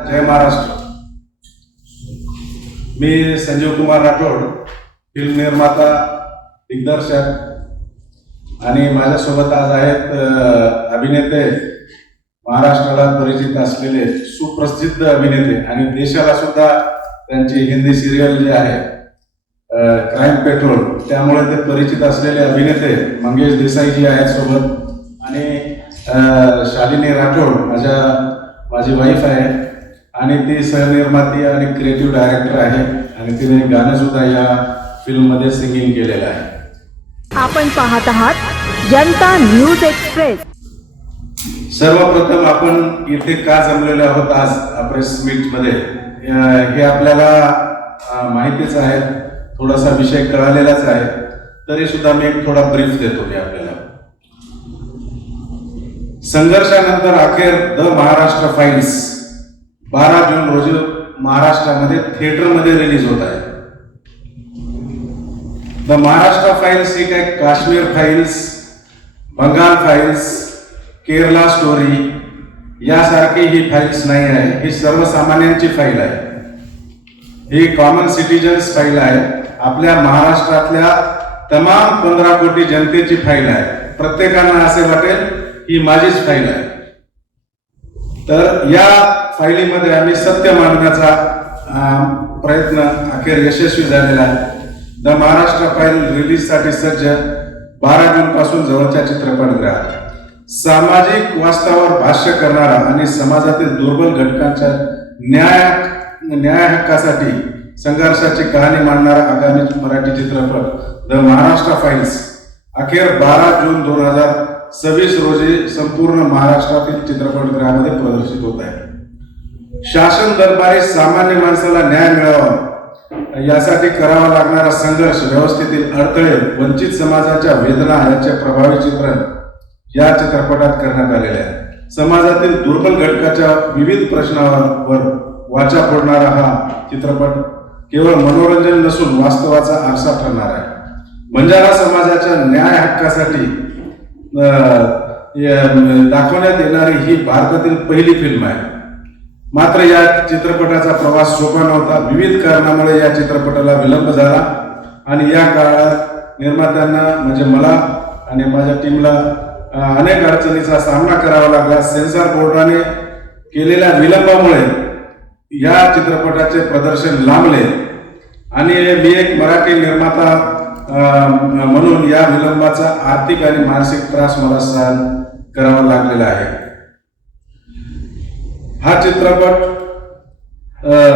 जय महाराष्ट्र. मी Sanjeev Kumar Rathod, film निर्माता, दिग्दर्शक आणि माझ्यासोबत आज आहेत अभिनेते, महाराष्ट्राला परिचित असलेले सुप्रसिद्ध अभिनेते आणि देशाला सुद्धा त्यांची हिंदी सिरियल जे आहे क्राईम पेट्रोल त्यामुळे ते परिचित असलेले अभिनेते मंगेश देसाई जी आहेत सोबत आणि शालिनी राठोड माझी वाईफ आहे आणि ती सहनिर्माती आणि क्रिएटिव्ह डायरेक्टर आहे आणि तिने गाणं सुद्धा या फिल्म मध्ये सिंगिंग केलेलं आहे. आपण पाहत आहात जनता न्यूज एक्सप्रेस. सर्वप्रथम आपण इथे का जमलेलो आहोत आज प्रेस मीट मध्ये हे आपल्याला माहितीच आहे, थोडासा विषय कळालेलाच आहे, तरी सुद्धा मी एक थोडा ब्रीफ देतो मी आपल्याला. संघर्षानंतर अखेर द महाराष्ट्र फाईल्स 12 जून रोजी महाराष्ट्रामध्ये थिएटरमध्ये रिलीज होत आहे. द महाराष्ट्र फाईल्स ही काय Kashmir files, Bengal files, Kerala story यासारखी ही फाईल्स नाही आहे. ही सर्वसामान्यांची फाईल आहे. ही कॉमन सिटीजन्स फाईल आहे. आपल्या महाराष्ट्रातल्या तमाम 15 कोटी जनतेची फाईल आहे. प्रत्येकांना असे वाटेल ही माझीच फाईल आहे. तर या फाईलीमध्ये आम्ही सत्य मांडण्याचा प्रयत्न अखेर यशस्वी झालेला आहे. द महाराष्ट्र फाईल रिलीज साठी सज्ज. 12 जून पासून जवळच्या चित्रपटगृहात सामाजिक वास्तवावर भाष्य करणारा आणि समाजातील दुर्बल घटकांच्या न्याय हक्कासाठी संघर्षाची कहाणी मांडणारा आगामी मराठी चित्रपट द महाराष्ट्र फाईल्स अखेर 12 जून 2026 रोजी संपूर्ण महाराष्ट्रातील चित्रपटगृहामध्ये प्रदर्शित होत आहे. शासन दरबारी सामान्य माणसाला न्याय मिळावा यासाठी करावा लागणारा संघर्ष, व्यवस्थेतील अडथळे, वंचित समाजाच्या वेदना याचे प्रभावी चित्रण या चित्रपटात करण्यात आलेले आहे. समाजातील दुर्बल घटकाच्या विविध प्रश्नांवर वाचा फोडणारा हा चित्रपट केवळ मनोरंजन नसून वास्तवाचा आरसा ठरणार आहे. बंजारा समाजाच्या न्याय हक्कासाठी दाखवण्यात येणारी ही भारतातील पहिली फिल्म आहे. मात्र या चित्रपटाचा प्रवास सोपा नव्हता. विविध कारणामुळे या चित्रपटाला विलंब झाला आणि या काळात निर्मात्यांना म्हणजे मला आणि माझ्या टीमला अनेक अडचणीचा सामना करावा लागला. सेन्सॉर बोर्डाने केलेल्या विलंबामुळे या चित्रपटाचे प्रदर्शन लांबले आणि मी एक मराठी निर्माता म्हणून या विलंबाचा आर्थिक आणि मानसिक त्रास मला सहन करावा लागलेला आहे. हा चित्रपट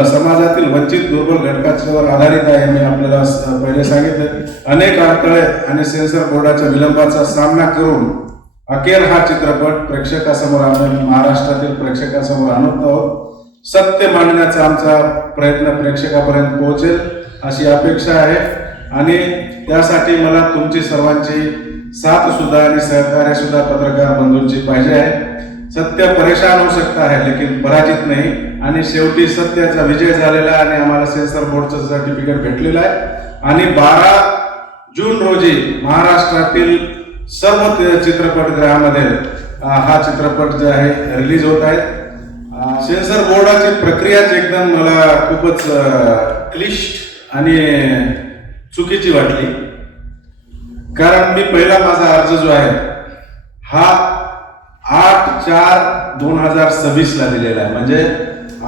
समाजातील वंचित दुर्बल घटकांवर आधारित आहे. मी आपल्याला पहिले सांगितलं, अनेक अडथळे आणि सेन्सॉर बोर्डाच्या विलंबाचा सामना करून अखेर हा चित्रपट प्रेक्षकासमोर आम्ही महाराष्ट्रातील प्रेक्षकासमोर आणत आहोत. सत्य मांडण्याचा आमचा प्रयत्न प्रेक्षकापर्यंत पोहोचेल अशी अपेक्षा आहे आणि त्यासाठी मला तुमची सर्वांची साथ सुद्धा आणि सहकार्य सुद्धा पत्रकार बंधूंची पाहिजे आहे. सत्य परेशान हो सकता है लेकिन पराजित नाही आणि शेवटी सत्याचा विजय झालेला आणि आम्हाला सेन्सॉर बोर्डचं सर्टिफिकेट भेटलेलं आहे आणि 12 जून रोजी महाराष्ट्रातील सर्व चित्रपटगृहामध्ये हा चित्रपट जो आहे रिलीज होत आहे. सेन्सॉर बोर्डाची प्रक्रियाच एकदम मला खूपच क्लिष्ट आणि चुकीची वाटली. कारण मी पहिला माझा अर्ज जो आहे हा 8/4/2026 ला दिलेला आहे, म्हणजे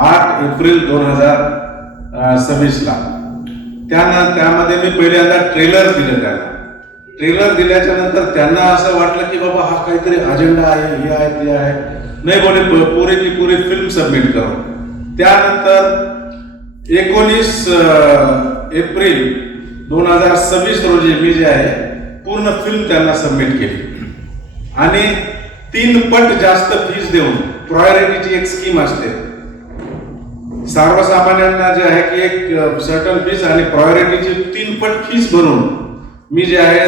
8 एप्रिल 2026 ला. त्यामध्ये मी पहिल्यांदा ट्रेलर दिलं. त्यांना ट्रेलर दिल्याच्या नंतर त्यांना असं वाटलं की बाबा हा काहीतरी अजेंडा आहे, हे आहे ते आहे, नाही बोले पुरे की पुरी फिल्म सबमिट करो. त्यानंतर 19 एप्रिल 2026 रोजी मी जे आहे पूर्ण फिल्म त्यांना सबमिट केली आणि 3 पट जास्त फीस देऊन, प्रायोरिटीची एक स्कीम असते सर्वसामान्यांना जे आहे की एक सर्टन फीस आणि प्रायोरिटीची 3 पट फीस भरून मी जे आहे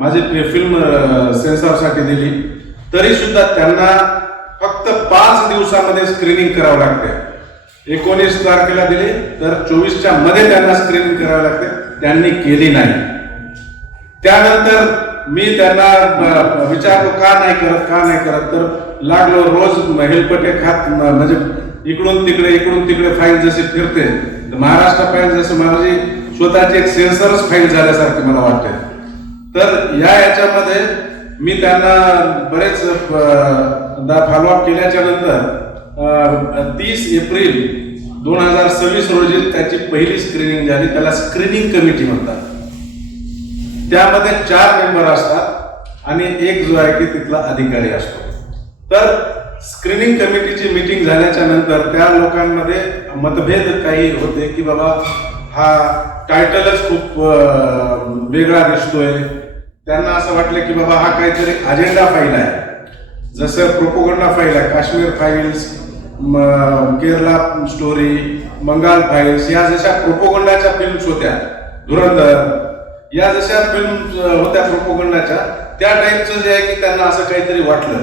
माझी फिल्म सेन्सॉरसाठी दिली. तरी सुद्धा त्यांना फक्त 5 दिवसामध्ये स्क्रीनिंग करावं लागते. 19 तारखेला दिली तर 24च्या मध्ये त्यांना स्क्रीनिंग करावं लागते. त्यांनी केली नाही. त्यानंतर मी त्यांना विचारतो का नाही करत तर लागलो रोज हेलपटे खात, म्हणजे इकडून तिकडे फाईल जशी फिरते, तर महाराष्ट्र फाईल जसं माझी स्वतःची एक सेन्सरच फाईल झाल्यासारखी मला वाटते. तर याच्यामध्ये मी त्यांना बरेच फॉलोअप केल्याच्या नंतर 30 एप्रिल 2026 रोजी त्याची पहिली स्क्रीनिंग झाली. त्याला स्क्रीनिंग कमिटी म्हणतात. त्यामध्ये 4 मेंबर असतात आणि एक जो आहे की तिथला अधिकारी असतो. तर स्क्रीनिंग कमिटीची मीटिंग झाल्याच्या नंतर त्या लोकांमध्ये मतभेद काही होते की बाबा हा टायटलच खूप वेगळा दिसतोय. त्यांना असं वाटलं की बाबा हा काहीतरी अजेंडा फाईल आहे. जसं प्रोपोगंडा फाईल आहे, Kashmir files, Kerala story, Bengal files, या जशा प्रोपोगंडाच्या फिल्म्स होत्या, धुरंधर, या जशा फिल्म्स होत्या प्रोपोगंडाच्या, त्या टाईपचं जे आहे की त्यांना असं काहीतरी वाटलं.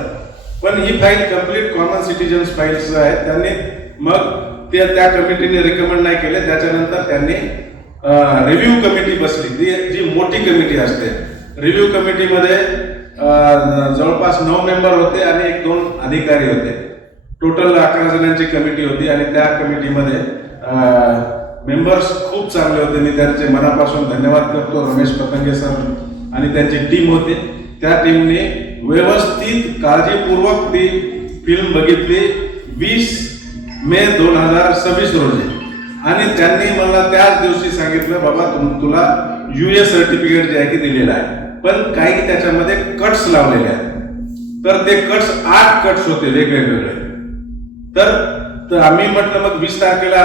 पण ही file complete common citizens files आहेत. त्यांनी मग त्या कमिटीने रिकमेंड नाही केले. त्याच्यानंतर त्यांनी रिव्ह्यू कमिटी बसली, जी मोठी कमिटी असते. रिव्ह्यू कमिटीमध्ये जवळपास 9 मेंबर होते आणि 1-2 अधिकारी होते. टोटल 11 जणांची कमिटी होती आणि त्या कमिटीमध्ये मेंबर्स खूप चांगले होते. मी त्यांचे मनापासून धन्यवाद करतो. रमेश पतंगे सर आणि त्यांची टीम होती. त्या टीमने व्यवस्थित काळजीपूर्वक ती फिल्म बघितली 20 मे 2026 रोजी. आणि त्यांनी मला त्याच दिवशी सांगितलं, बाबा तुला US सर्टिफिकेट जे आहे की दिलेलं आहे, पण काही त्याच्यामध्ये कट्स लावलेले आहेत. तर ते कट्स 8 कट्स होते वेगवेगळे. तर आम्ही म्हटलं मग 20 तारखेला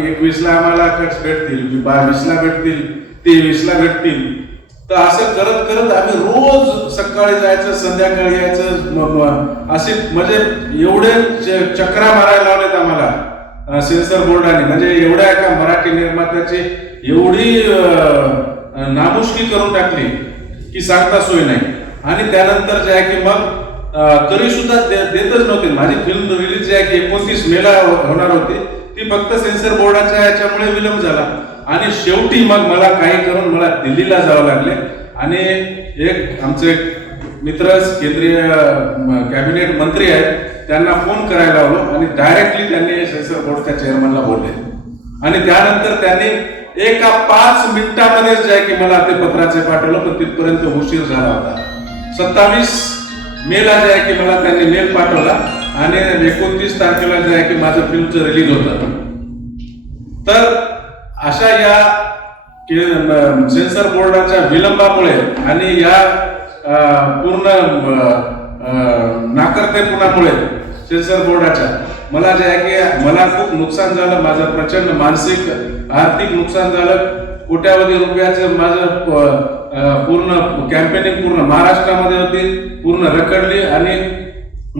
21ला आम्हाला कट्स भेटतील, 22ला भेटतील, 23ला भेटतील. तर असं करत करत आम्ही रोज सकाळी जायचं, संध्याकाळी यायचं, असे म्हणजे एवढे चक्रा मारायला लावलेत आम्हाला सेन्सर बोर्डाने. म्हणजे एवढ्या एका मराठी निर्मात्याची एवढी नामुष्की करून टाकली की सांगता सोय नाही. आणि त्यानंतर जे आहे की मग तरी सुद्धा देतच नव्हते. माझी फिल्म रिलीज जी आहे की 29 मेला होणार होती, ती फक्त सेन्सर बोर्डाच्या याच्यामुळे विलंब झाला. आणि शेवटी मग मला काही करून मला दिल्लीला जावं लागले. आणि एक आमचे मित्र केंद्रीय कॅबिनेट मंत्री आहेत, त्यांना फोन करायला लावलो आणि डायरेक्टली त्यांनी सेन्सर बोर्डच्या चेअरमनला बोलले. आणि त्यानंतर त्यांनी एका 5 मिनिटामध्ये जे आहे की मला ते पत्राचे पाठवलं, पण तिथपर्यंत उशीर झाला होता. 27 मेला जे आहे की मला त्यांनी मेल पाठवला आणि 29 तारखेला जे आहे की माझं फिल्मचं रिलीज होतं. तर अशा या सेन्सर बोर्डाच्या विलंबामुळे आणि या पूर्ण नाकर्तेपणामुळे सेन्सर बोर्डाच्या मला जे आहे की मला खूप नुकसान झालं. माझं प्रचंड मानसिक आर्थिक नुकसान झालं. कोट्यावधी रुपयाचं माझं पूर्ण कॅम्पेनिंग पूर्ण महाराष्ट्रामध्ये होती, पूर्ण रखडली. आणि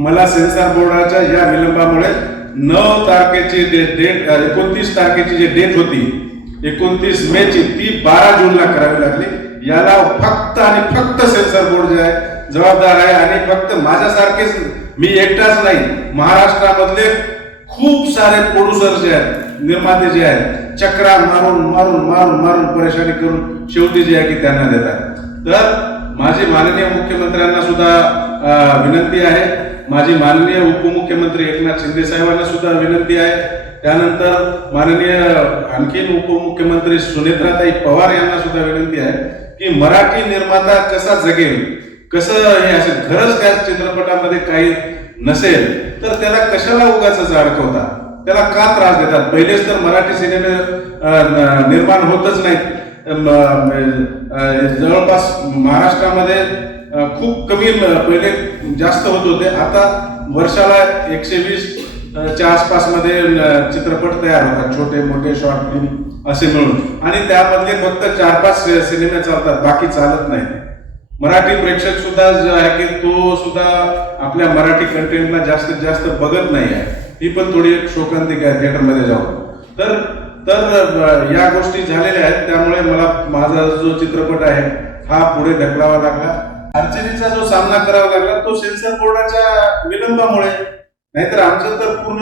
मला सेन्सर बोर्डाच्या या विलंबामुळे 9 तारखेची डेट 29 तारखेची जी डेट होती 29 मेची, ती 12 जूनला करावी लागली. याला फक्त आणि फक्त सेन्सर बोर्ड जे आहे जबाबदार आहे. आणि फक्त माझ्यासारखेच मी एकटाच नाही, महाराष्ट्रामधले खूप सारे प्रोड्युसर जे आहेत, निर्माते जे आहेत, चक्रा मारून मारून मारून मारून परेशानी करून शेवटी जे आहे की त्यांना देतात. तर माझी माननीय मुख्यमंत्र्यांना सुद्धा विनंती आहे, माझी माननीय उपमुख्यमंत्री एकनाथ शिंदे साहेबांना सुद्धा विनंती आहे, त्यानंतर माननीय आणखीन उपमुख्यमंत्री सुनेत्राताई पवार यांना सुद्धा विनंती आहे की मराठी निर्माता कसा जगेल, कसं हे असेल. खरंच त्या चित्रपटामध्ये काही नसेल तर त्याला कशाला उगाच अडकवता, त्याला का त्रास देतात. पहिलेच तर मराठी सिनेमे निर्माण होतच नाहीत. जवळपास महाराष्ट्रामध्ये खूप कमी, पहिले जास्त होत होते. आता वर्षाला 120 च्या आसपास मध्ये चित्रपट तयार होतात, छोटे मोठे शॉर्ट फिल्म असे मिळून. आणि त्यामधले फक्त 4-5 सिनेमे चालतात, बाकी चालत नाही. मराठी प्रेक्षक सुद्धा जो आहे की तो सुद्धा आपल्या मराठी कंटेंटला जास्तीत जास्त बघत नाही आहे. ही पण थोडी एक शोकांतिका आहे थिएटरमध्ये जाऊन. तर या गोष्टी झालेल्या आहेत. त्यामुळे मला माझा जो चित्रपट आहे हा पुढे ढकलावा लागला. अडचणीचा जो सामना करावा लागला तो सेन्सर बोर्डाच्या विलंबामुळे. नाहीतर आमचं तर पूर्ण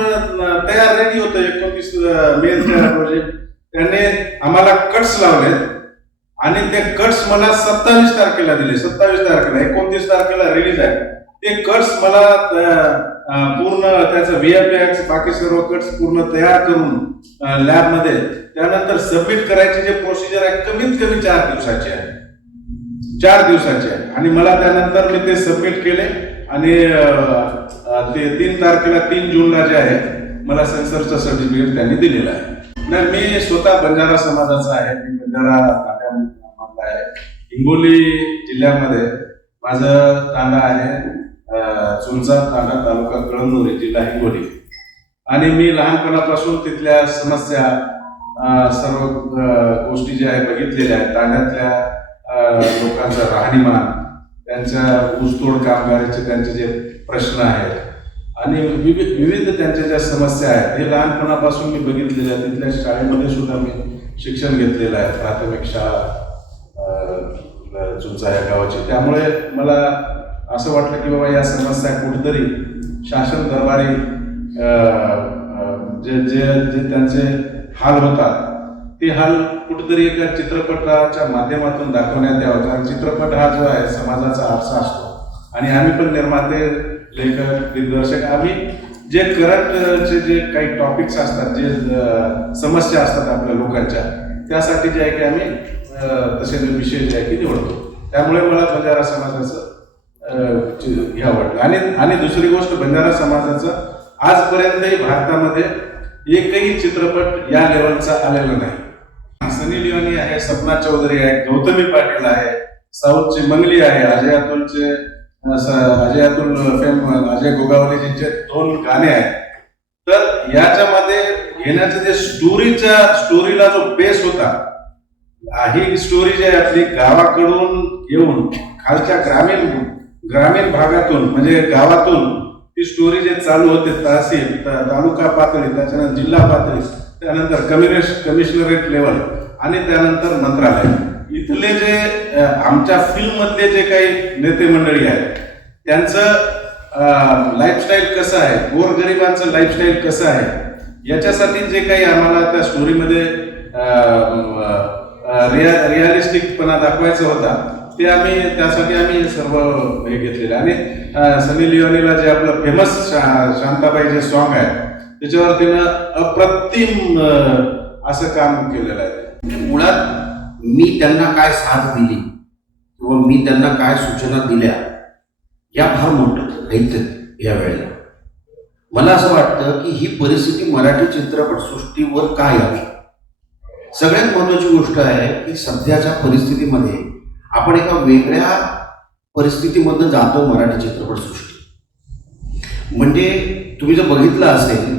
तयार रेडी होतं. 29 मेच्या रोजी त्यांनी आम्हाला कट्स लावले आणि ते कट्स मला 27 तारखेला दिले. 27 तारखेला 29 तारखेला रिलीज आहे ते कट्स मला पूर्ण त्याचं VFX बाकी सर्व कट्स पूर्ण तयार करून लॅब मध्ये त्यानंतर सबमिट करायची जे प्रोसिजर आहे कमीत कमी 4 दिवसाची आहे. 4 दिवसाची आहे आणि मला त्यानंतर मी ते सबमिट केले आणि ते 3 तारखेला 3 जूनला जे आहे मला सेन्सरचं सर्टिफिकेट त्यांनी दिलेलं आहे. नाही, मी स्वतः बंजारा समाजाचा आहे. मी बंजारा तांड्यामधला आहे. हिंगोली जिल्ह्यामध्ये माझं तांडा आहे, चुंचा तांडा, तालुका कळमनुरी, जिल्हा हिंगोली. आणि मी लहानपणापासून तिथल्या समस्या सर्व गोष्टी ज्या आहेत बघितलेल्या आहेत. तांड्यातल्या लोकांचं राहणीमान, त्यांच्या ऊसतोड कामगाराचे त्यांचे जे प्रश्न आहेत आणि विविध त्यांच्या ज्या समस्या आहेत हे लहानपणापासून मी बघितलेल्या आहेत. तिथल्या शाळेमध्ये सुद्धा मी शिक्षण घेतलेलं आहे, प्राथमिक शाळा चुंचा या गावाची. त्यामुळे मला असं वाटलं की बाबा या समस्या कुठेतरी शासन दरबारी जे जे जे त्यांचे हाल होतात ते हाल कुठेतरी एका चित्रपटाच्या माध्यमातून दाखवण्यात यावं. कारण चित्रपट हा जो आहे समाजाचा आरसा असतो आणि आम्ही पण निर्माते, लेखक, दिग्दर्शक, आम्ही जे करंटचे जे काही टॉपिक्स असतात, जे समस्या असतात आपल्या लोकांच्या, त्यासाठी जे आहे की आम्ही तसे विषय जे आहे की निवडतो. त्यामुळे मला बंजारा समाजाचं हे आवडलं. आणि दुसरी गोष्ट, बंजारा समाजाचं आजपर्यंतही भारतामध्ये एकही चित्रपट या लेवलचा आलेला नाही. सनी लिओनी आहे, सपना चौधरी आहे, गौतमी पाटील आहे, साऊथची मंगली आहे, अजय अतुल फेम अजय गोगावलेजींचे 2 गाणे आहेत. तर याच्यामध्ये घेण्याचं जे स्टोरीला जो बेस होता, ही स्टोरी जी आहे आपली गावाकडून येऊन खालच्या ग्रामीण भागातून म्हणजे गावातून ती स्टोरी जे चालू होते, तहसील, तालुका पातळी, त्याच्यानंतर जिल्हा पातळी, त्यानंतर कमिशनरेट लेवल आणि त्यानंतर मंत्रालय, इथले जे आमच्या फिल्म मधले जे काही नेते मंडळी आहेत त्यांचं लाईफस्टाईल कसं आहे, गोरगरिबांचं लाईफस्टाईल कसं आहे, याच्यासाठी जे काही आम्हाला त्या स्टोरीमध्ये रिअलिस्टिकपणा दाखवायचा होता ते त्यासाठी आम्ही सर्व हे घेतलेलं. आणि सनी लिओनीला जे आपलं फेमस शांताबाई जे सॉन्ग आहे त्याच्यावर तिनं अप्रतिम असं काम केलेलं आहे. मुळात मी त्यांना काय साथ दिली किंवा मी त्यांना काय सूचना दिल्या या फार मोठं ऐकत या वेळेला. मला असं वाटतं की ही परिस्थिती मराठी चित्रपटसृष्टीवर का यावी. सगळ्यात महत्वाची गोष्ट आहे की सध्याच्या परिस्थितीमध्ये आपण एका वेगळ्या परिस्थितीमधनं जातो मराठी चित्रपटसृष्टी. म्हणजे तुम्ही जर बघितलं असेल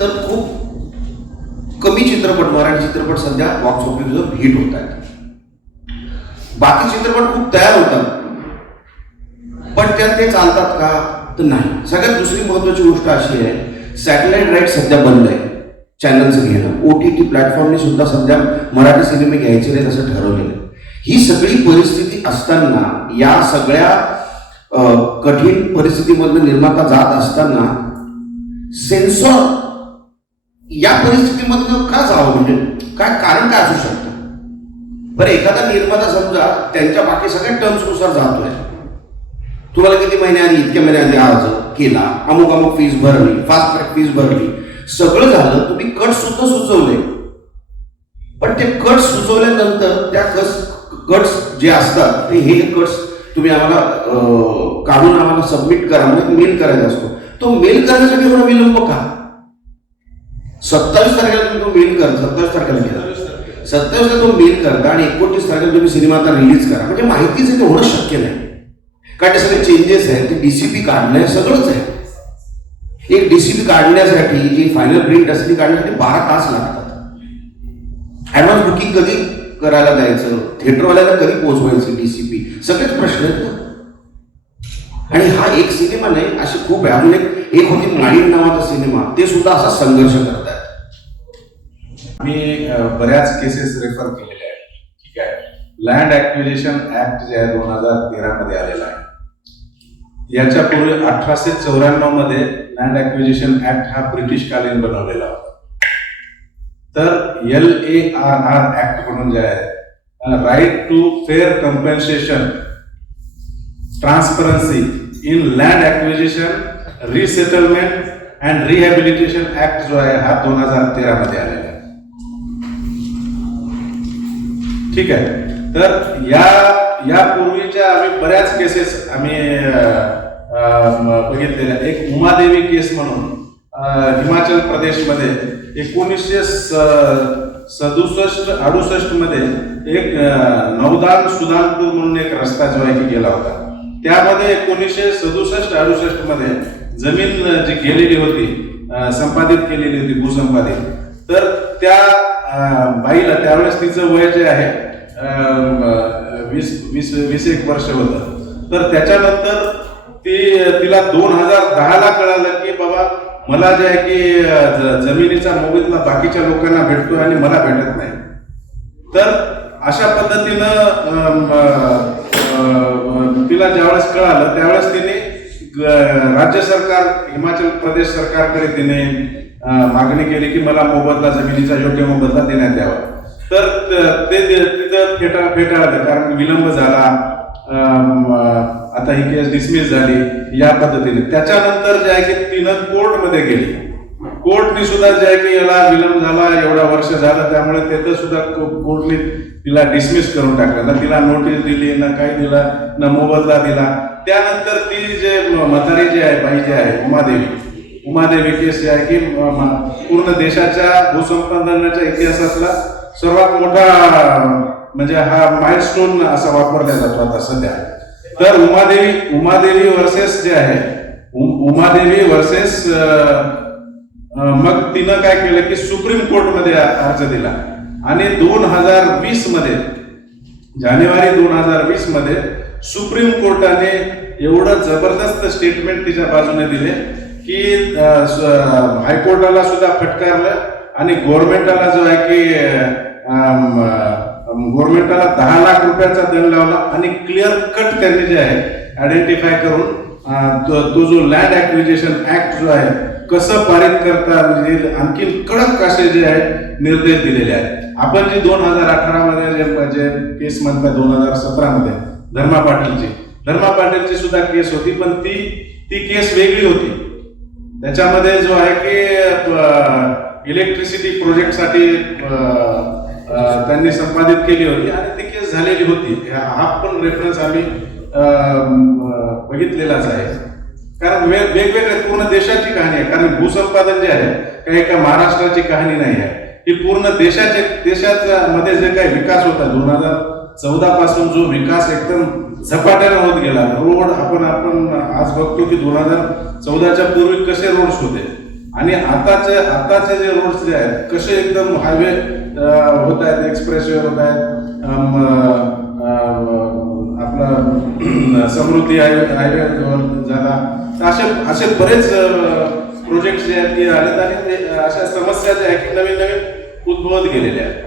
तर खूप कमी चित्रपट, मराठी चित्रपट सध्या बॉक्स ऑफिसवर हिट होत आहेत. बाकी चित्रपट खूप तयार होतात पण त्यात ते चालतात का तर नाही. सगळ्यात दुसरी महत्वाची गोष्ट अशी आहे, सॅटेलाइट राईट सध्या बंद आहे चॅनलचं घेणं. OTT प्लॅटफॉर्मने सुद्धा सध्या मराठी सिनेमे घ्यायचे नाहीत असं ठरवलेलं आहे. ही सगळी परिस्थिती असताना, या सगळ्या कठीण परिस्थितीमधून निर्माता जात असताना सेन्सॉर या परिस्थितीमधनं का जावं, म्हणजे काय कारण काय असू शकतं. बरं, एखादा निर्माता समजा त्यांच्या बाकी सगळ्या टर्म्सनुसार जातोय, तुम्हाला किती महिन्याआधी, इतक्या महिन्याआधी अर्ज केला, अमुक फीस भरली, फास्ट ट्रॅक फीस भरली, सगळं झालं, तुम्ही कट सुद्धा सुचवले, पण ते कट सुचवल्यानंतर त्या कट्स जे असतात ते हे कट्स तुम्ही आम्हाला काढून आम्हाला सबमिट करा, म्हणजे मेल करायचा असतो. तो मेल करण्यासाठी एवढा विलंब का? 27 तारखेला तुम्ही तो मेल करा, 27 तारखेला केला, 27ला तो मेल करता आणि 29 तारखेला तुम्ही सिनेमा आता रिलीज करा, म्हणजे माहितीच ते होणं शक्य नाही. कारण ते सगळे चेंजेस आहेत, ते DCP काढणं सगळंच आहे. एक DCP काढण्यासाठी जी फायनल प्रिंट असते ती काढण्यासाठी 12 तास लागतात. ऍडव्हान्स बुकिंग कधी करायला द्यायचं, थिएटरवाल्याला कधी पोहोचवायचं DCP, सगळेच प्रश्न आहेत ना. आणि हा एक सिनेमा नाही, असे खूप आहे. अजून एक होती माळीण नावाचा सिनेमा, ते सुद्धा असा संघर्ष करतात. मी बऱ्याच केसेस रेफर केलेल्या आहेत. ठीक आहे, लँड ॲक्विजिशन ऍक्ट जे आहे 2013 मध्ये आलेला आहे. याच्यापूर्वी 1894 मध्ये लँड ॲक्विजिशन ऍक्ट हा ब्रिटिश कालीन बनवलेला होता. तर LARR ऍक्ट म्हणून जे आहे, right to fair compensation, transparency in land acquisition, resettlement and rehabilitation act जो आहे हा 2013 मध्ये आलेला आहे. ठीक आहे. तर या पूर्वीच्या आम्ही बऱ्याच केसेस आम्ही बघितलेल्या. एक उमादेवी केस म्हणून हिमाचल प्रदेशमध्ये 1967-68 मध्ये एक नवदान सुदानपूर म्हणून एक रस्ता जो आहे की गेला होता. त्यामध्ये 1967-68 मध्ये जमीन जी गेलेली होती, संपादित केलेली होती, भूसंपादित. तर त्या बाईला त्यावेळेस तिचं वय जे आहे 20 वर्ष होतं. तर त्याच्यानंतर तिला 2010 कळालं की बाबा मला जे आहे की जमिनीचा मोबदला बाकीच्या लोकांना भेटतोय आणि मला भेटत नाही. तर अशा पद्धतीनं तिला ज्यावेळेस कळालं त्यावेळेस तिने राज्य सरकार, हिमाचल प्रदेश सरकारकडे तिने मागणी केली की मला मोबदला, जमिनीचा योग्य मोबदला देण्यात यावा. तर ते तिथं फेटाळलं कारण विलंब झाला. आता ही केस डिसमिस झाली या पद्धतीने. त्याच्यानंतर जे आहे की तिनं कोर्टमध्ये गेली. कोर्टने सुद्धा जे आहे की याला विलंब झाला, एवढा वर्ष झालं, त्यामुळे तिथं सुद्धा कोर्टने तिला डिसमिस करून टाकलं. ना तिला नोटीस दिली, ना काही दिला, ना मोबदला दिला. त्यानंतर ती जे म्हातारी जी आहे, बाई जी आहे, उमादेवी केस जे आहे की पूर्ण देशाच्या भूसंपादनाच्या इतिहासातला सर्वात मोठा म्हणजे हा माइलस्टोन असा वापरला जातो आता सध्या. तर उमादेवी वर्सेस जे आहे, उमादेवी वर्सेस मग तिनं काय केलं की सुप्रीम कोर्टमध्ये अर्ज दिला आणि 2020 मध्ये, जानेवारी 2020 मध्ये सुप्रीम कोर्टाने एवढं जबरदस्त स्टेटमेंट तिच्या बाजूने दिले की हायकोर्टाला सुद्धा फटकारलं आणि गव्हर्नमेंटाला जो आहे की गव्हर्नमेंटाला 10 लाख रुपयाचा दंड लावला आणि क्लिअर कट त्यांनी जे आहे आयडेंटिफाय करून तो जो लँड ॲक्विजिशन ऍक्ट जो आहे कसं पारित करता म्हणजे आणखी कडक असे जे आहे निर्देश दिलेले आहेत. आपण जी 2018 मध्ये जे केस म्हणतात 2017 मध्ये धर्मा पाटीलची सुद्धा केस होती, पण ती केस वेगळी होती. त्याच्यामध्ये जो आहे की इलेक्ट्रिसिटी प्रोजेक्टसाठी त्यांनी संपादित केली होती आणि ती केस झालेली होती. हा पण रेफरन्स आम्ही बघितलेलाच आहे. कारण वेगवेगळे पूर्ण देशाची कहाणी आहे. कारण भूसंपादन जे आहे काही एका महाराष्ट्राची कहाणी नाही आहे. ही पूर्ण देशाच्या मध्ये जे काही विकास होता 2014 पासून जो विकास एकदम झपाट्याने होत गेला. रोड आपण आज बघतो की 2014च्या पूर्वी कसे रोड्स होते आणि आताचे जे रोड्स जे आहेत कसे एकदम हायवे होत आहेत, एक्सप्रेसवे होत आहेत. आपला समृद्धी हायवे झाला. असे बरेच प्रोजेक्ट जे आहेत ते आलेत आणि अशा समस्या ज्या आहेत नवीन उद्भवत गेलेल्या आहेत.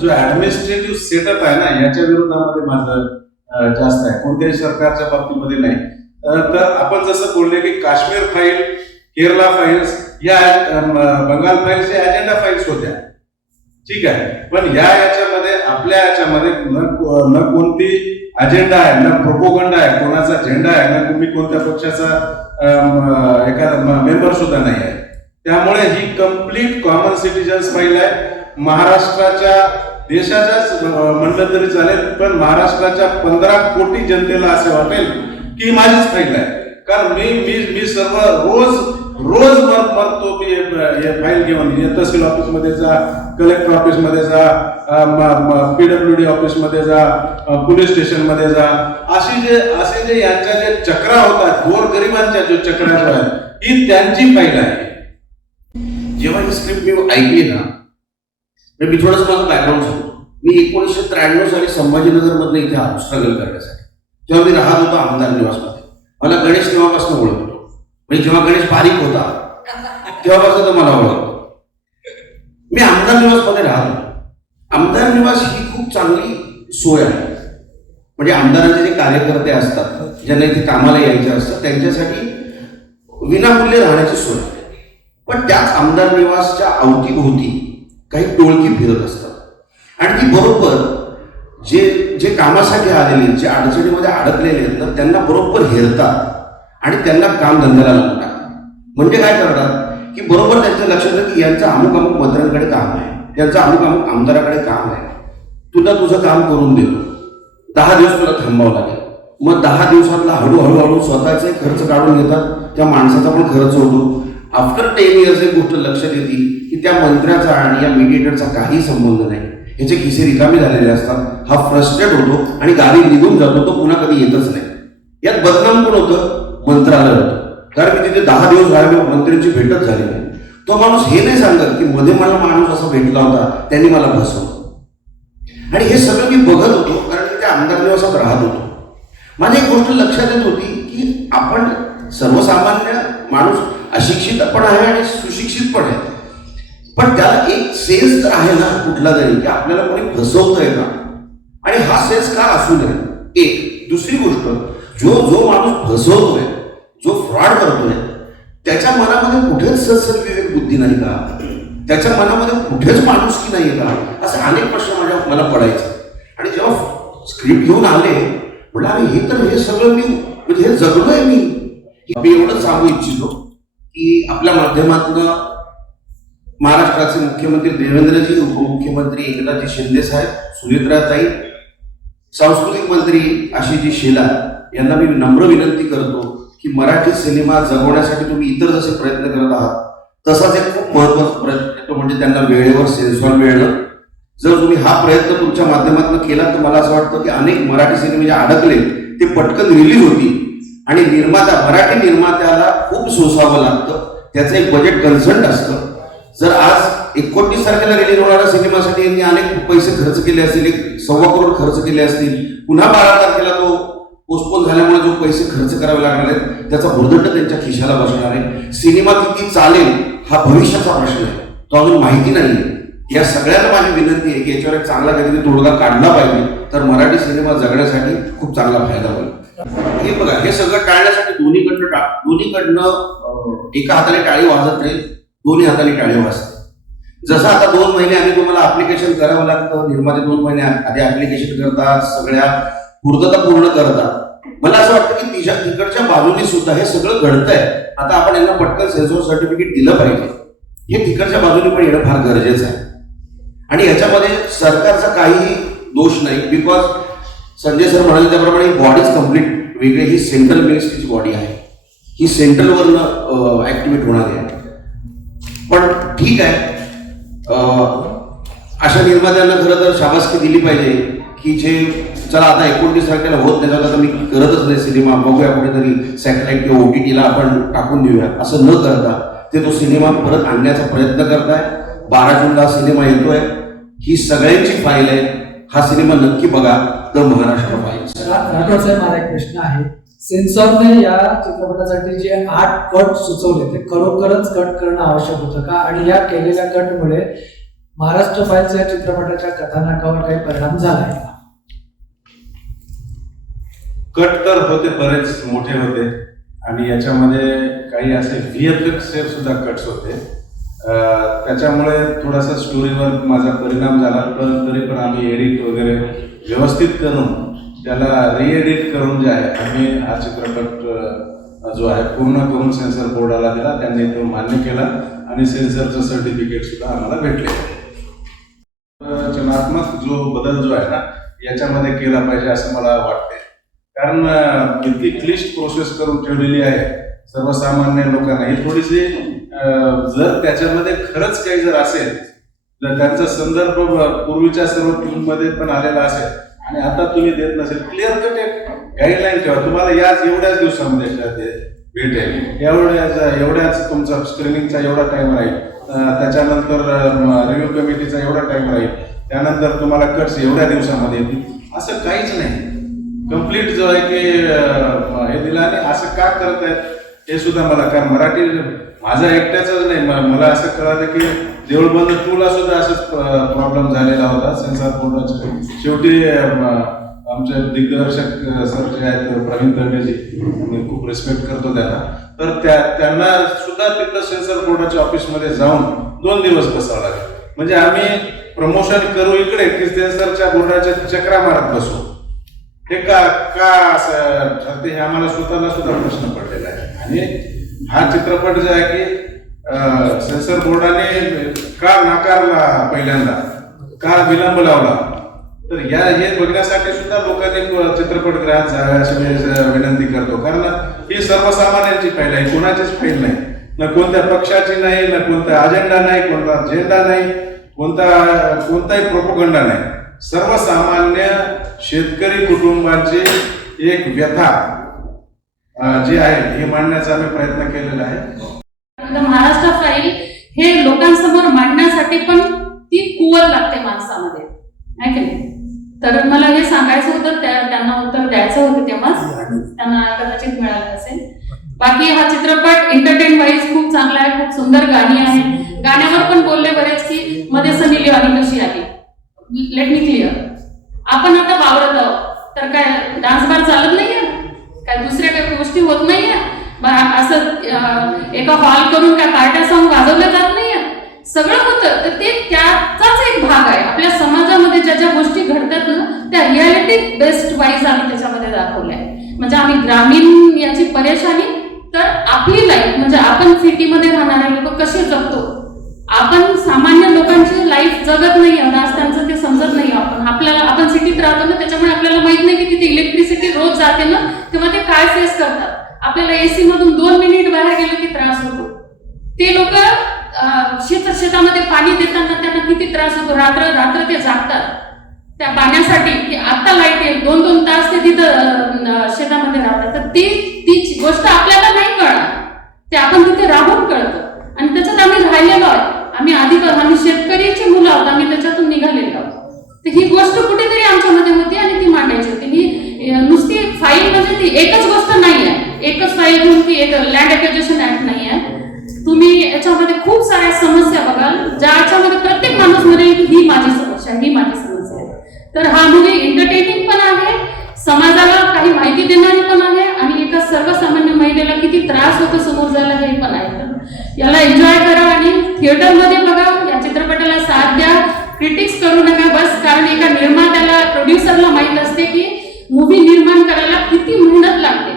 जो ऍडमिनिस्ट्रेटिव्ह सेटअप आहे ना, याच्या विरोधामध्ये माझं जास्त आहे, कोणत्याही सरकारच्या बाबतीमध्ये नाही. तर आपण जसं बोलले की काश्मीर फाईल, केरला फाईल्स, या बंगाल फाईल्स या अजेंडा फाईल्स होत्या. ठीक आहे, पण याच्यामध्ये आपल्या याच्यामध्ये न कोणती अजेंडा आहे, न प्रोपोगंडा आहे, कोणाचा झेंडा आहे, न तुम्ही कोणत्या पक्षाचा एखादा मेंबर सुद्धा नाही आहे. त्यामुळे ही कम्प्लीट कॉमन सिटीजन्स फाईल आहे. महाराष्ट्राच्या देशाच्याच म्हणलं तरी चालेल, पण महाराष्ट्राच्या 15 कोटी जनतेला असे वाटेल की माझीच फाईल आहे. कारण मी सर्व रोज मरतो की हे फाईल घेऊन तहसील ऑफिस मध्ये जा, कलेक्टर ऑफिस मध्ये जा, PWD ऑफिस मध्ये जा, पोलीस स्टेशन मध्ये जा. असे जे यांच्या जे चक्रा होतात, गोरगरिबांच्या जो चक्रा जो आहे ही त्यांची फाईल आहे. जेव्हा ही स्क्रिप्ट मी ऐकली ना, मी थोडंसं माझं बॅकग्राऊंड सांगतो. मी 1993 साली संभाजीनगर मधनं इथे आलो स्ट्रगल करण्यासाठी. जेव्हा मी राहत होतो आमदार निवासमध्ये, मला गणेश तेव्हापासून ओळखतो. म्हणजे जेव्हा गणेश बारीक होता तेव्हापासून तो मला ओळखतो. मी आमदार निवासमध्ये राहतो. आमदार निवास ही खूप चांगली सोय आहे. म्हणजे आमदारांचे जे कार्यकर्ते असतात, ज्यांना इथे कामाला यायचे असतात, त्यांच्यासाठी विनामूल्य राहण्याची सोय आहे. पण त्याच आमदार निवासच्या अवतीभोवती काही टोळकी फिरत असतात आणि ती बरोबर जे कामासाठी आलेले, जे अडचणीमध्ये अडकलेले आहेत ना, त्यांना बरोबर हेरतात आणि त्यांना काम धंद्याला लावून टाकतात. म्हणजे काय करतात की बरोबर त्यांच्या लक्षात येतं की यांचं अमुक अमुक मंत्र्यांकडे काम आहे, यांचं अमुक अमुक आमदाराकडे काम आहे, तुला तुझं काम करून देतो, 10 दिवस तुला थांबावं लागेल. मग 10 दिवसातला हळूहळू स्वतःचे खर्च काढून घेतात, त्या माणसाचा पण खर्च होतो. आफ्टर 10 इयर्स एक गोष्ट लक्षात येते की त्या मंत्र्याचा आणि या मीडिएटरचा काही संबंध नाही, ह्याचे खिसे रिकामी झालेले असतात. हा फ्रस्ट्रेट होतो आणि गावी निघून जातो, तो पुन्हा कधी येतच नाही. यात बदनाम कोण होतं? मंत्रालय होतं. कारण मी तिथे 10 दिवस राहिलो, मंत्र्यांची भेटच झाली नाही. तो माणूस हे नाही सांगत की मध्ये मला माणूस असा भेटला होता, त्यांनी मला बसवलं. आणि हे सगळं मी बघत होतो कारण मी त्या आमदार निवासात राहत होतो. माझी एक गोष्ट लक्षात येत होती की आपण सर्वसामान्य माणूस अशिक्षित पण आहे आणि सुशिक्षित पण आहे, पण त्याला एक सेन्स तर आहे ना कुठला तरी की आपल्याला कोणी फसवतंय का, आणि हा सेन्स का असू नये. एक दुसरी गोष्ट, जो माणूस फसवतोय, जो फ्रॉड करतोय, त्याच्या मनामध्ये कुठेच सत्सद विवेक बुद्धी नाही का, त्याच्या मनामध्ये कुठेच माणुसकी नाही का, असे अनेक प्रश्न मला पडायचे. आणि जेव्हा स्क्रिप्ट घेऊन आले म्हटलं अरे हे सगळं मी म्हणजे हे जगलोय मी एवढंच सांगू इच्छितो की आपल्या माध्यमातून महाराष्ट्राचे मुख्यमंत्री देवेंद्रजी, उपमुख्यमंत्री एकनाथजी शिंदे साहेब, सुनेत्राताई, सांस्कृतिक मंत्री आशिषजी शेलार यांना मी नम्र विनंती करतो की मराठी सिनेमा जगवण्यासाठी तुम्ही इतर जसे प्रयत्न करत आहात तसाच एक खूप महत्वाचा प्रयत्न येतो म्हणजे त्यांना वेळेवर सेन्सॉर मिळणं. जर तुम्ही हा प्रयत्न तुमच्या माध्यमातून केला तर मला असं वाटतं की अनेक मराठी सिनेमे जे अडकले ते पटकन रिलीज होतील. आणि मराठी निर्मात्याला खूप सोसावं लागतं, त्याचं एक बजेट कन्सर्ट असतं. जर आज 29 तारखेला रिलीज होणाऱ्या सिनेमासाठी यांनी अनेक पैसे खर्च केले असतील, 1.25 करोड खर्च केले असतील, पुन्हा 12 तारखेला तो पोस्टपोन झाल्यामुळे जो पैसे खर्च करावे लागणार आहेत त्याचा भुर्दंड त्यांच्या खिशाला बसणार आहे. सिनेमा किती चालेल हा भविष्याचा प्रश्न आहे, तो अजून माहिती नाही. या सगळ्यांना माझी विनंती आहे की याच्यावर एक चांगला काहीतरी तोडगा काढला पाहिजे, तर मराठी सिनेमा जगण्यासाठी खूप चांगला फायदा होईल. हे बघा, हे सगळं टाळण्यासाठी दोन्हीकडनं एका हाताने टाळी वाजत नाही, दोन्ही हाताने टाळी वाजते. जसं आता 2 महिने आधी तुम्हाला ऍप्लिकेशन करावं लागतं, निर्माते 2 महिने आधी ऍप्लिकेशन करतात, सगळ्या पूर्तता पूर्ण करतात. मला असं वाटतं की तिकडच्या बाजूने सुद्धा हे सगळं घडतंय. आता आपण यांना पटकन सेन्सॉर सर्टिफिकेट दिलं पाहिजे, हे तिकडच्या बाजूने पण येणं फार गरजेचं आहे. आणि याच्यामध्ये सरकारचा काहीही दोष नाही, बिकॉज संजय सर म्हणाले त्याप्रमाणे बॉडीज कम्प्लीट वेगळी, ही सेंट्रल मिनिस्ट्रीची बॉडी आहे, ही सेंट्रलवरनं ऍक्टिव्हेट होणार आहे. पण ठीक आहे, अशा निर्मात्यांना खरं तर शाबासकी दिली पाहिजे की जे चला आता 29 तारखेला होत नाही, आता मी करतच नाही सिनेमा, बघूया कुठेतरी सॅटेलाइट किंवा OTT ला आपण टाकून देऊया, असं न करता ते तो सिनेमा परत आणण्याचा प्रयत्न करताय. 12 जूनला सिनेमा येतोय, ही सगळ्यांची फाईल आहे. हा सिनेमा नक्की बघा, द महाराष्ट्र फाईल्स. राठोड साहेब, माझा एक प्रश्न आहे. सेन्सॉरने या चित्रपटासाठी जे 8 कट सुचवले ते खरोखरच कट करणं आवश्यक होतं का, आणि या केलेल्या कटमुळे महाराष्ट्र फाईल्स या चित्रपटाच्या कथानकावर काही परिणाम झाला आहे का? कट तर होते, बरेच मोठे होते, आणि याच्यामध्ये काही असे VFX सुद्धा कट्स होते. त्याच्यामुळे थोडासा स्टोरीवर माझा परिणाम झाला, पण तरी पण आम्ही एडिट वगैरे व्यवस्थित करून त्याला रिएडिट करून जे आहे आम्ही हा चित्रपट जो आहे पूर्ण करून सेन्सर बोर्डाला दिला. त्यांनी तो मान्य केला आणि सेन्सरचं सर्टिफिकेट सुद्धा आम्हाला भेटले. रचनात्मक जो बदल जो आहे ना याच्यामध्ये केला पाहिजे असं मला वाटते, कारण इतकी क्लिष्ट प्रोसेस करून ठेवलेली आहे सर्वसामान्य लोकांना. ही थोडीशी जर त्याच्यामध्ये खरंच काही जर असेल तर त्यांचा संदर्भ पूर्वीच्या सर्व फिल्ममध्ये पण आलेला असेल आणि आता तुम्ही देत नसेल, क्लिअर कट एक गाईडलाईन ठेवा, तुम्हाला एवढ्याच दिवसामध्ये ते भेटेल, एवढ्याच तुमचा स्क्रीनिंगचा एवढा टाइम राहील, त्याच्यानंतर रिव्ह्यू कमिटीचा एवढा टाइम राहील, त्यानंतर तुम्हाला कट्स एवढ्या दिवसामध्ये येतील. असं काहीच नाही, कम्प्लीट जो आहे की हे दिलं. आणि असं का करतायत हे सुद्धा मला, कारण मराठी माझा एकट्याचाच नाही, मला असं कळालं की देऊळबंद 2ला सुद्धा असंच प्रॉब्लेम झालेला होता सेन्सॉर बोर्डाचा. शेवटी आमचे दिग्दर्शक सर जे आहेत प्रवीण तरडेजी, मी खूप रिस्पेक्ट करतो त्यांना, तर त्यांना सुद्धा तिथं सेन्सॉर बोर्डाच्या ऑफिसमध्ये जाऊन 2 दिवस बसावं लागेल. म्हणजे आम्ही प्रमोशन करू इकडे की सेन्सॉरच्या बोर्डाच्या चक्रा मारत बसू. हे का का असं ठरते हे आम्हाला स्वतःला सुद्धा प्रश्न पडलेला आहे. आणि हा चित्रपट जो आहे की सेन्सर बोर्डाने का नाकारला, पहिल्यांदा का विलंब लावला, तर हे बघण्यासाठी सुद्धा लोकांनी चित्रपटगृहात जावे अशी मी विनंती करतो. कारण ही सर्वसामान्यांची फाईल आहे, कोणाचीच फाईल नाही. ना कोणत्या पक्षाची नाही, ना कोणता अजेंडा नाही, कोणता झेंडा नाही, कोणताही प्रोपगंडा नाही. सर्वसामान्य शेतकरी कुटुंबाची एक व्यथा जी आहे हे मांडण्याचा आम्ही प्रयत्न केलेला आहे. महाराष्ट्र फाईल हे लोकांसमोर मांडण्यासाठी पण ती कुवत लागते माणसामध्ये, आहे की नाही? तर मला हे सांगायचं होतं, त्यांना उत्तर द्यायचं होतं तेव्हाच, त्यांना कदाचित मिळालं असेल. बाकी हा चित्रपट एंटरटेन वाईज खूप चांगला आहे, खूप सुंदर गाणी आहे. गाण्यावर पण बोलले बरेच की मध्ये सनी लिओनी कशी आली. लेट मी क्लिअर, आपण आता वावरत आहोत तर काय डान्स बार चालत नाहीये, काय दुसऱ्या काही गोष्टी होत नाहीये, असं एका हॉल करून काय पार्ट्या सॉन्ग वाजवल्या जात नाहीये, सगळं होतं. तर ते त्याचाच एक भाग आहे. आपल्या समाजामध्ये ज्या ज्या गोष्टी घडतात ना, त्या रियालिटी बेस्ड वाईज आम्ही त्याच्यामध्ये दाखवल्या. म्हणजे आम्ही ग्रामीण याची परेशानी, तर आपली लाईफ म्हणजे आपण सिटीमध्ये राहणारे लोक कसे जगतो, आपण सामान्य लोकांची लाईफ जगत नाही आज, त्यांचं ते समजत नाही. आपण सिटीत राहतो ना, त्याच्यामुळे आपल्याला माहित नाही की तिथे इलेक्ट्रिसिटी रोज जाते ना, तेव्हा ते काय फेस करतात. आपल्याला एसी मधून 2 मिनिट बाहेर गेलं की त्रास होतो. ते लोक शेतामध्ये पाणी देताना त्यांना किती त्रास होतो. रात्र ते जागतात त्या पाण्यासाठी की आता लाईट येईल, 2-2 तास ते तिथं शेतामध्ये राहतात. तर ती गोष्ट आपल्याला नाही कळणार, ते आपण तिथे राहून कळतं. आणि त्याच्यात आम्ही राहिलेलो आहे. आम्ही शेतकरीची मुलं आहोत, आम्ही त्याच्यातून निघालेलो आहोत. तर ही गोष्ट कुठेतरी आमच्यामध्ये होती आणि ती मांडायची होती. ही नुसती फाईल म्हणजे ती एकच गोष्ट नाही आहे, एकच फाईल घेऊन ती एक लँड एक्विजिशन ऍक्ट नाही आहे. तुम्ही याच्यामध्ये खूप साऱ्या समस्या बघाल, ज्याच्यामध्ये प्रत्येक माणूस म्हणेल की ही माझी समस्या, ही माझी समस्या आहे. तर हा मूवी एंटरटेनिंग पण आहे, समाजाला काही माहिती देणारी पण आहे, आणि एका सर्वसामान्य महिलेला किती त्रास होतो समोर जायला हे पण आहे. तर याला एन्जॉय करा आणि थिएटरमध्ये बघा. या चित्रपटाला साथ द्या, क्रिटिक्स करू नका बस. कारण एका निर्मात्याला, प्रोड्युसरला माहित असते की मूवी निर्माण करायला किती मेहनत लागते.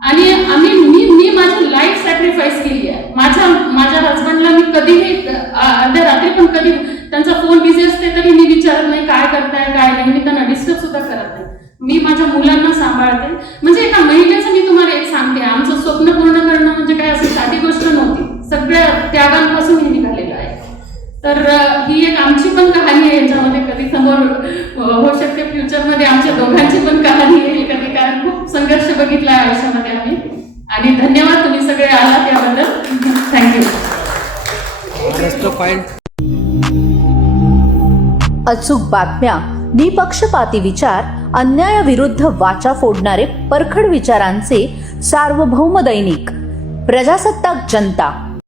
आणि मी माझी लाईफ सॅक्रिफाईस केली आहे. माझ्या हजबंडला मी कधीही अर्ध्या रात्री पण कधी त्यांचा फोन बिझी असते तरी मी विचारत नाही काय करताय काय नाही, मी त्यांना डिस्टर्ब सुद्धा करत नाही. मी माझ्या मुलांना सांभाळते. म्हणजे एका महिलेचं मी तुम्हाला एक सांगते, आमचं स्वप्न पूर्ण करणं म्हणजे काय असं साधी गोष्ट नव्हती. सगळ्या त्यागांपासून हे निघालेलं आहे. तर ही एक आमची पण कहाणी आहे, याच्यामध्ये कधी समोर होऊ शकते फ्युचरमध्ये आमच्या दोघांची पण कहाणी येईल कधी, कारण खूप संघर्ष बघितला आहे आयुष्यामध्ये आम्ही. आणि धन्यवाद तुम्ही सगळे आलात याबद्दल. थँक्यू. अचूक बातम्या, निपक्षपाती विचार, अन्यायाविरुद्ध वाचा फोडणारे परखड विचारांचे सार्वभौम दैनिक प्रजासत्ताक जनता.